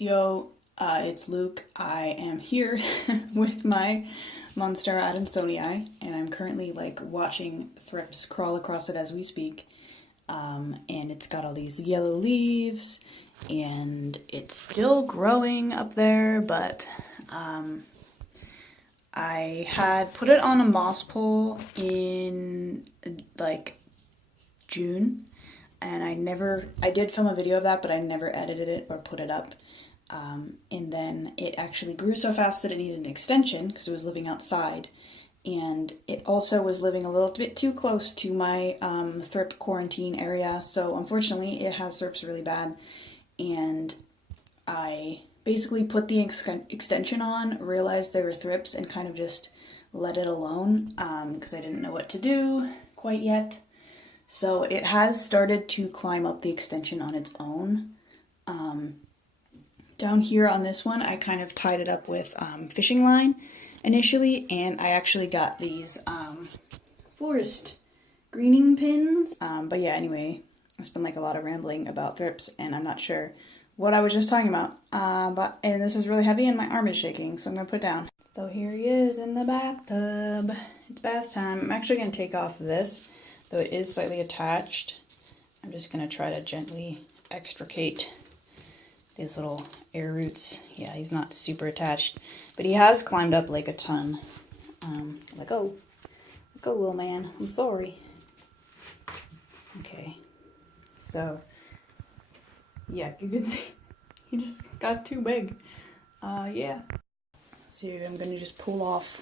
Yo, it's Luke. I am here with my MONSTERA ADANSONII, and I'm currently like watching thrips crawl across it as we speak. And it's got all these yellow leaves, and it's still growing up there, but I had put it on a moss pole in like June, and I did film a video of that, but I never edited it or put it up. And then it actually grew so fast that it needed an extension because it was living outside. And it also was living a little bit too close to my thrip quarantine area. So unfortunately it has thrips really bad. And I basically put the extension on, realized there were thrips, and kind of just let it alone because I didn't know what to do quite yet. So it has started to climb up the extension on its own. Down here on this one, I kind of tied it up with fishing line initially, and I actually got these florist greening pins. But yeah, anyway, it's been like a lot of rambling about thrips, and I'm not sure what I was just talking about. And this is really heavy, and my arm is shaking, so I'm gonna put it down. So here he is in the bathtub. It's bath time. I'm actually gonna take off this, though it is slightly attached. I'm just gonna try to gently extricate these little air roots. Yeah, he's not super attached, but he has climbed up like a ton. Let go, little man. I'm sorry. Okay, so yeah, you can see he just got too big. Yeah. So I'm gonna just pull off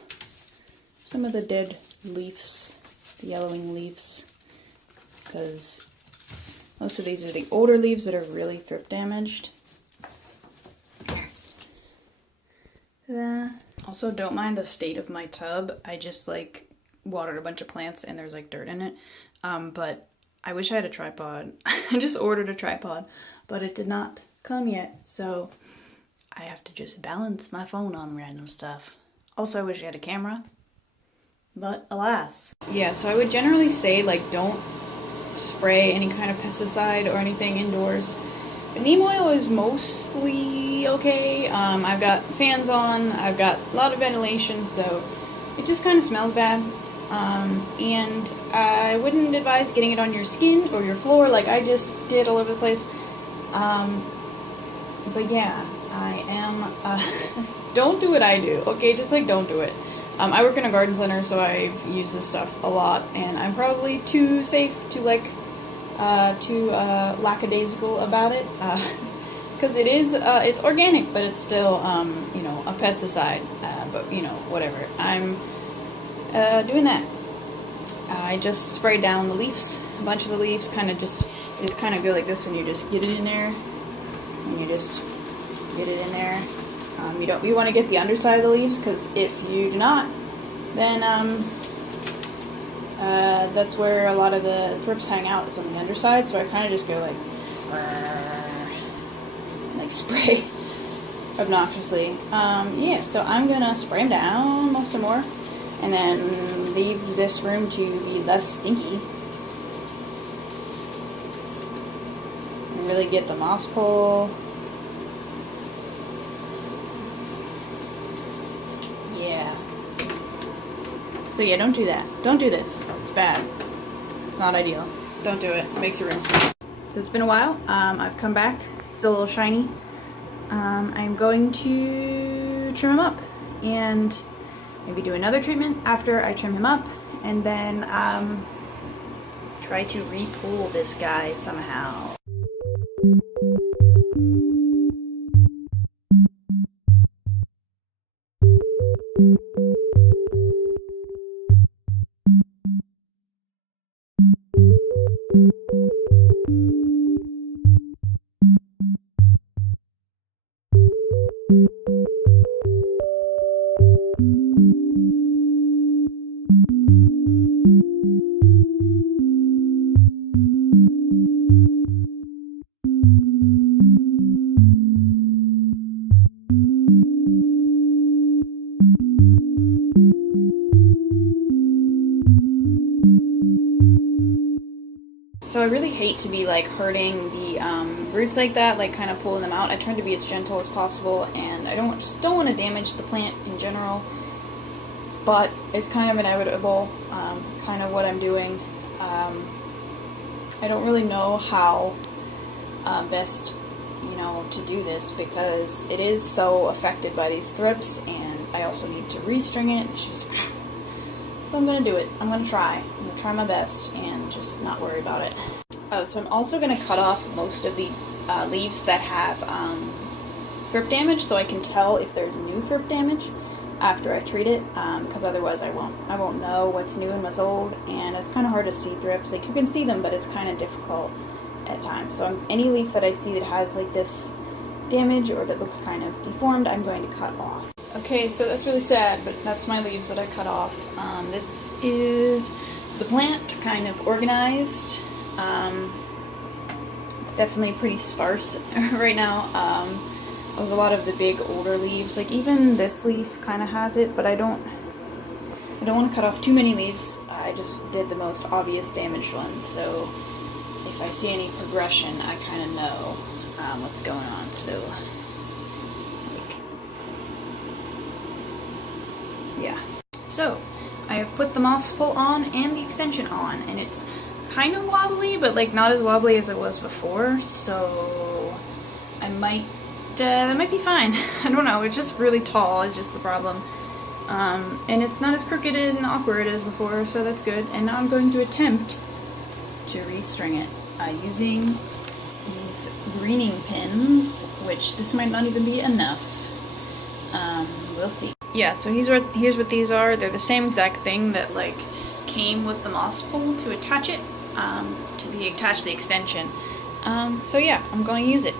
some of the dead leaves, the yellowing leaves, because most of these are the older leaves that are really thrip damaged. Also, don't mind the state of my tub. I just like watered a bunch of plants and there's like dirt in it. But I wish I had a tripod. I just ordered a tripod, but it did not come yet. So I have to just balance my phone on random stuff. Also, I wish I had a camera, but alas. Yeah, so I would generally say like don't spray any kind of pesticide or anything indoors. But neem oil is mostly okay. I've got fans on, I've got a lot of ventilation, so it just kind of smells bad. And I wouldn't advise getting it on your skin or your floor like I just did all over the place. But yeah, I am, don't do what I do, okay? Just like don't do it. I work in a garden center, so I've used this stuff a lot, and I'm probably too safe to like too lackadaisical about it, because it is, it's organic, but it's still, you know, a pesticide, but, you know, whatever. I'm doing that. I just sprayed down the leaves, a bunch of the leaves, kind of just kind of go like this, and you just get it in there, and you just get it in there. You want to get the underside of the leaves, because if you do not, then, that's where a lot of the thrips hang out, is on the underside, so I kind of just go like, and like spray obnoxiously. Yeah, so I'm gonna spray them down some more, and then leave this room to be less stinky. And really get the moss pole. Yeah. So yeah, don't do that. Don't do this. It's bad. It's not ideal. Don't do it. It makes your room smell. So it's been a while. I've come back. It's still a little shiny. I'm going to trim him up and maybe do another treatment after I trim him up, and then try to repool this guy somehow. So I really hate to be like hurting the roots like that, like kind of pulling them out. I try to be as gentle as possible, and I just don't want to damage the plant in general, but it's kind of inevitable, kind of what I'm doing. I don't really know how best, you know, to do this, because it is so affected by these thrips, and I also need to restring it. It's just, so I'm gonna do it. I'm gonna try my best and just not worry about it. Oh, so I'm also gonna cut off most of the leaves that have thrip damage, so I can tell if there's new thrip damage after I treat it, because otherwise I won't know what's new and what's old, and it's kind of hard to see thrips. Like, you can see them, but it's kind of difficult at times. So any leaf that I see that has like this damage or that looks kind of deformed, I'm going to cut off. Okay, so that's really sad, but that's my leaves that I cut off. This is the plant kind of organized. It's definitely pretty sparse right now. There's a lot of the big older leaves, like even this leaf kind of has it, but I don't want to cut off too many leaves. I just did the most obvious damaged ones, so if I see any progression, I kind of know what's going on. So, like, yeah. So, I have put the moss pull on and the extension on, and it's kind of wobbly, but like not as wobbly as it was before, so I might, that might be fine. I don't know, it's just really tall is just the problem. And it's not as crooked and awkward as before, so that's good. And now I'm going to attempt to restring it using these greening pins, which this might not even be enough. We'll see. Yeah, so here's what these are. They're the same exact thing that like came with the moss pull to attach it, to attach the extension. So yeah, I'm going to use it.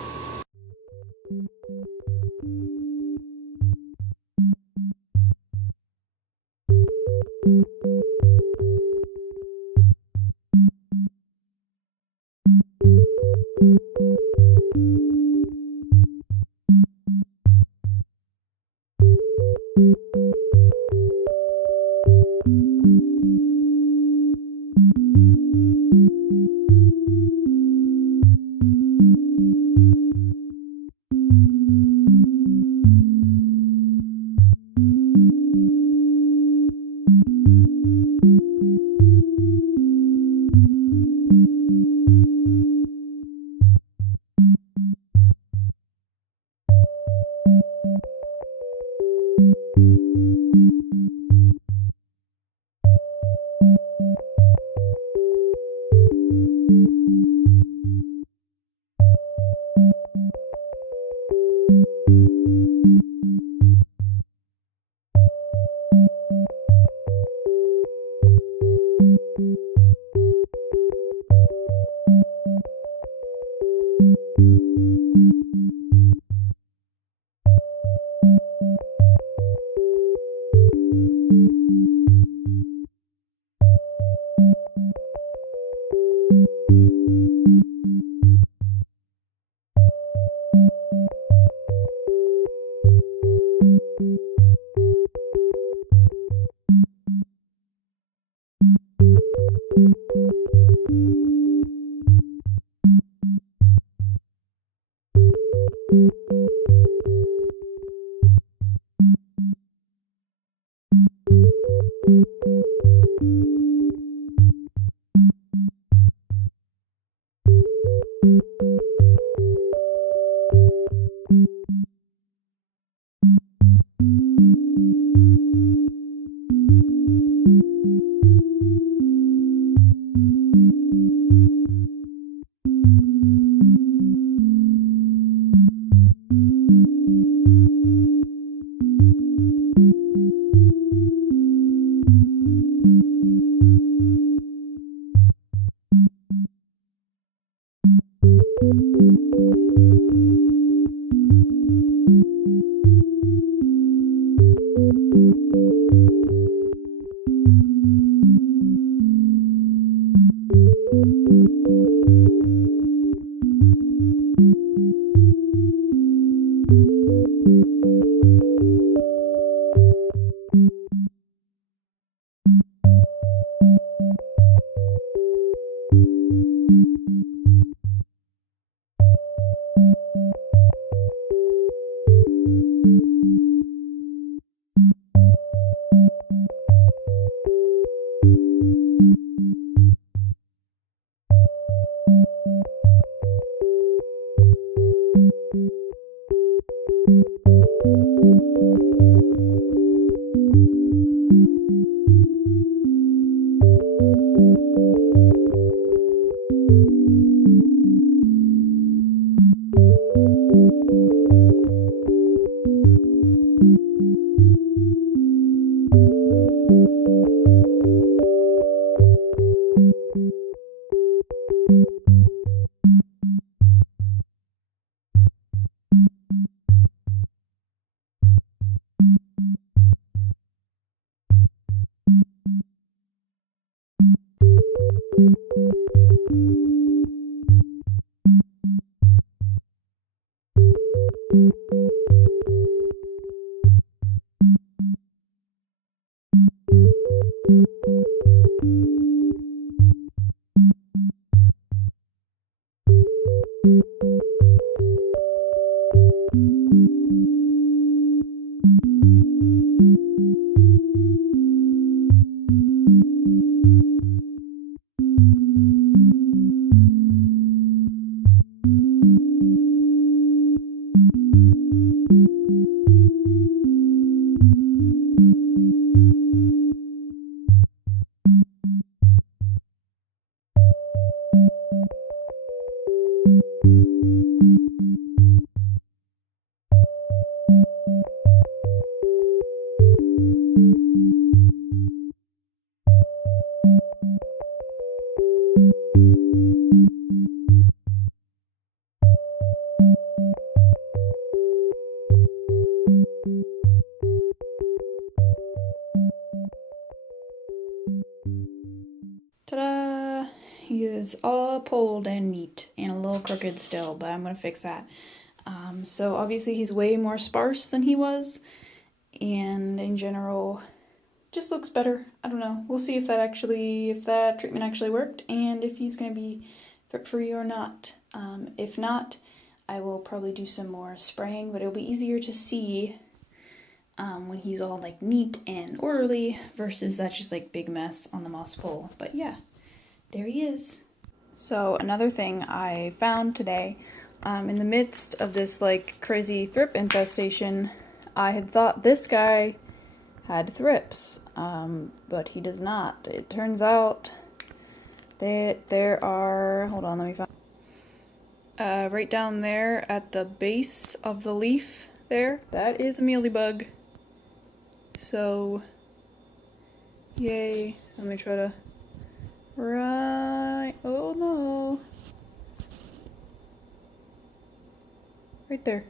pulled and neat and a little crooked still, but I'm gonna fix that. So obviously he's way more sparse than he was, and in general just looks better. I don't know. We'll see if that treatment actually worked and if he's gonna be thrip-free or not. If not, I will probably do some more spraying, but it'll be easier to see when he's all like neat and orderly versus that just like big mess on the moss pole. But yeah, there he is. So another thing I found today, in the midst of this like crazy thrip infestation, I had thought this guy had thrips, but he does not. It turns out that there are, hold on, let me find, right down there at the base of the leaf there, that is a mealybug. So, yay. Let me try to, right, oh no. Right there.